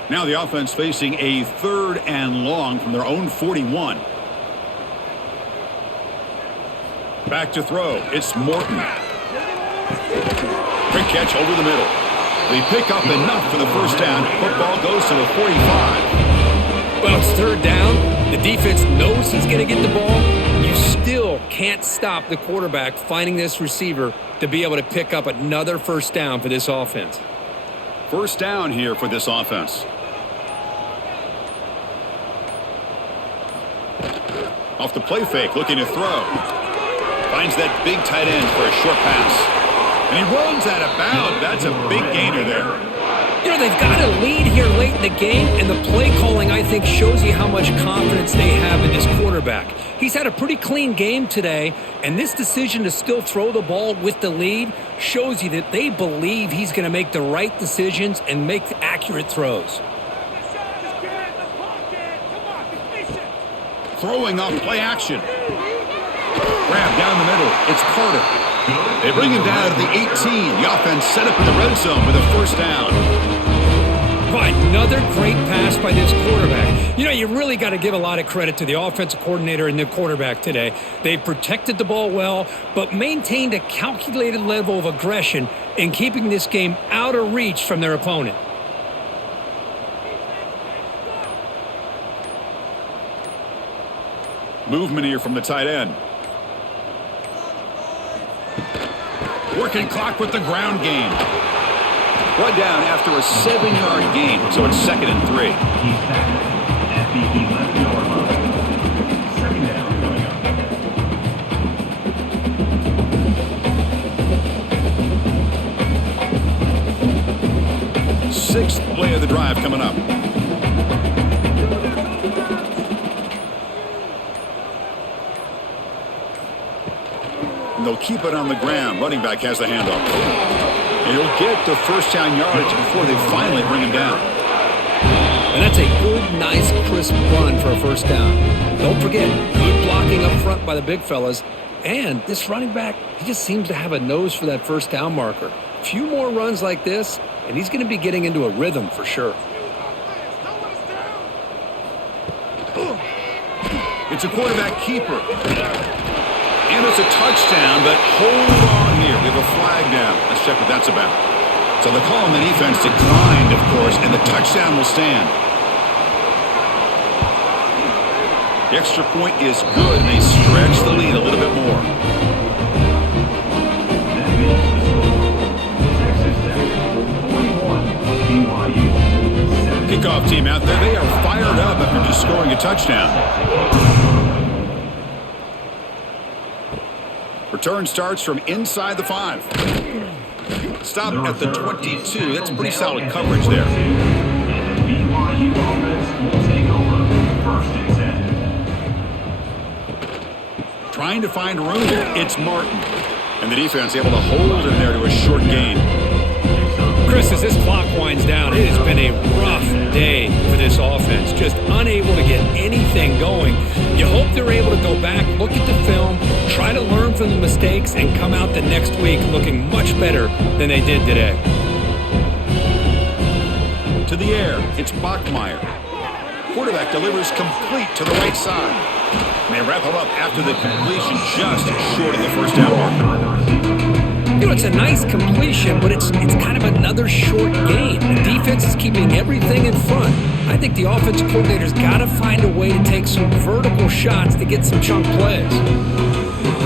Now the offense facing a 3rd and long from their own 41. Back to throw. It's Morton. Quick catch over the middle. They pick up enough for the first down. Football goes to the 45. Well, it's third down. The defense knows he's going to get the ball. You still can't stop the quarterback finding this receiver to be able to pick up another first down for this offense. First down here for this offense. Off the play fake, looking to throw. Finds that big tight end for a short pass. And he runs out of bounds. That's a big gainer there. You know, they've got a lead here late in the game, and the play calling, I think, shows you how much confidence they have in this quarterback. He's had a pretty clean game today, and this decision to still throw the ball with the lead shows you that they believe he's going to make the right decisions and make accurate throws. Throwing off play action. Grab down the middle. It's Carter. They bring him down to the 18. The offense set up in the red zone with a first down. Boy, another great pass by this quarterback. You know, you really got to give a lot of credit to the offensive coordinator and the quarterback today. They protected the ball well, but maintained a calculated level of aggression in keeping this game out of reach from their opponent. Movement here from the tight end. Working clock with the ground game. Brought down after a 7-yard gain, so it's 2nd and 3. He's tackled at the 11-yard line. 2nd down coming up. 6th play of the drive coming up. And they'll keep it on the ground. Running back has the handoff. And he'll get the first down yardage before they finally bring him down. And that's a good, nice, crisp run for a first down. Don't forget, good blocking up front by the big fellas. And this running back, he just seems to have a nose for that first down marker. A few more runs like this, and he's going to be getting into a rhythm for sure. It's a quarterback keeper. And it's a touchdown, but hold on here. We have a flag down. Let's check what that's about. So the call on the defense declined, of course, and the touchdown will stand. The extra point is good, and they stretch the lead a little bit more. That is the score. Texas Tech 41, BYU 7. Kickoff team out there. They are fired up after just scoring a touchdown. Return starts from inside the 5. Stop at the 22. That's pretty solid coverage there. And the BYU offense will take over 1st and 10. Trying to find room. It's Martin. And the defense able to hold him there to a short gain. Chris, as this clock winds down, it has been a rough day for this offense. Just unable to get anything going. You hope they're able to go back, look at the film, try to learn from the mistakes, and come out the next week looking much better than they did today. To the air, it's Bachmeier. Quarterback delivers complete to the right side. And they wrap him up after the completion just short of the first down mark. You know, it's a nice completion, but it's kind of another short game. The defense is keeping everything in front. I think the offensive coordinator's got to find a way to take some vertical shots to get some chunk plays.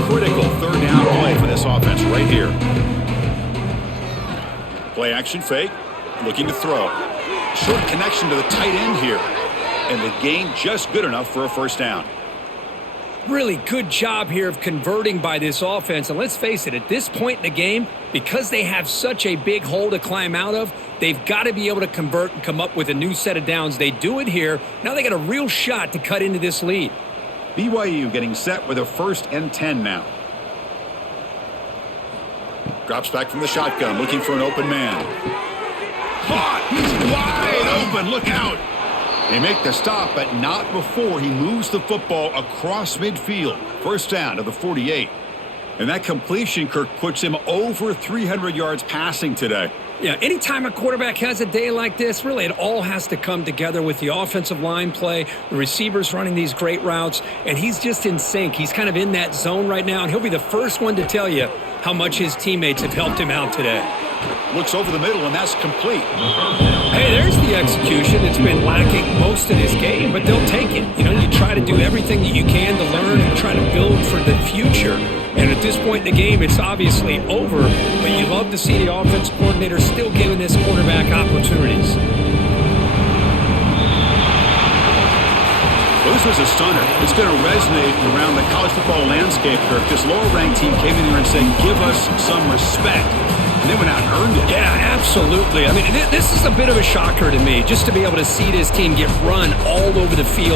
Critical 3rd down play for this offense right here. Play action fake, looking to throw. Short connection to the tight end here. And the gain just good enough for a first down. Really good job here of converting by this offense. And let's face it, at this point in the game, because they have such a big hole to climb out of, they've got to be able to convert and come up with a new set of downs. They do it here. Now they got a real shot to cut into this lead. BYU getting set with a 1st and 10 now. Drops back from the shotgun, looking for an open man. Caught! He's wide open! Look out! They make the stop, but not before he moves the football across midfield. First down to the 48. And that completion, Kirk, puts him over 300 yards passing today. Yeah, anytime a quarterback has a day like this, really it all has to come together with the offensive line play, the receivers running these great routes, and he's just in sync. He's kind of in that zone right now, and he'll be the first one to tell you how much his teammates have helped him out today. Looks over the middle, and that's complete. Hey, there's the execution that's been lacking most of this game, but they'll take it. You know, you try to do everything that you can to learn and try to build for the future. And at this point in the game, it's obviously over, but you love to see the offense coordinator still giving this quarterback opportunities. Well, this was a stunner. It's going to resonate around the college football landscape, Kirk. This lower-ranked team came in here and said, give us some respect. And they went out and earned it. Yeah, absolutely. I mean, this is a bit of a shocker to me, just to be able to see this team get run all over the field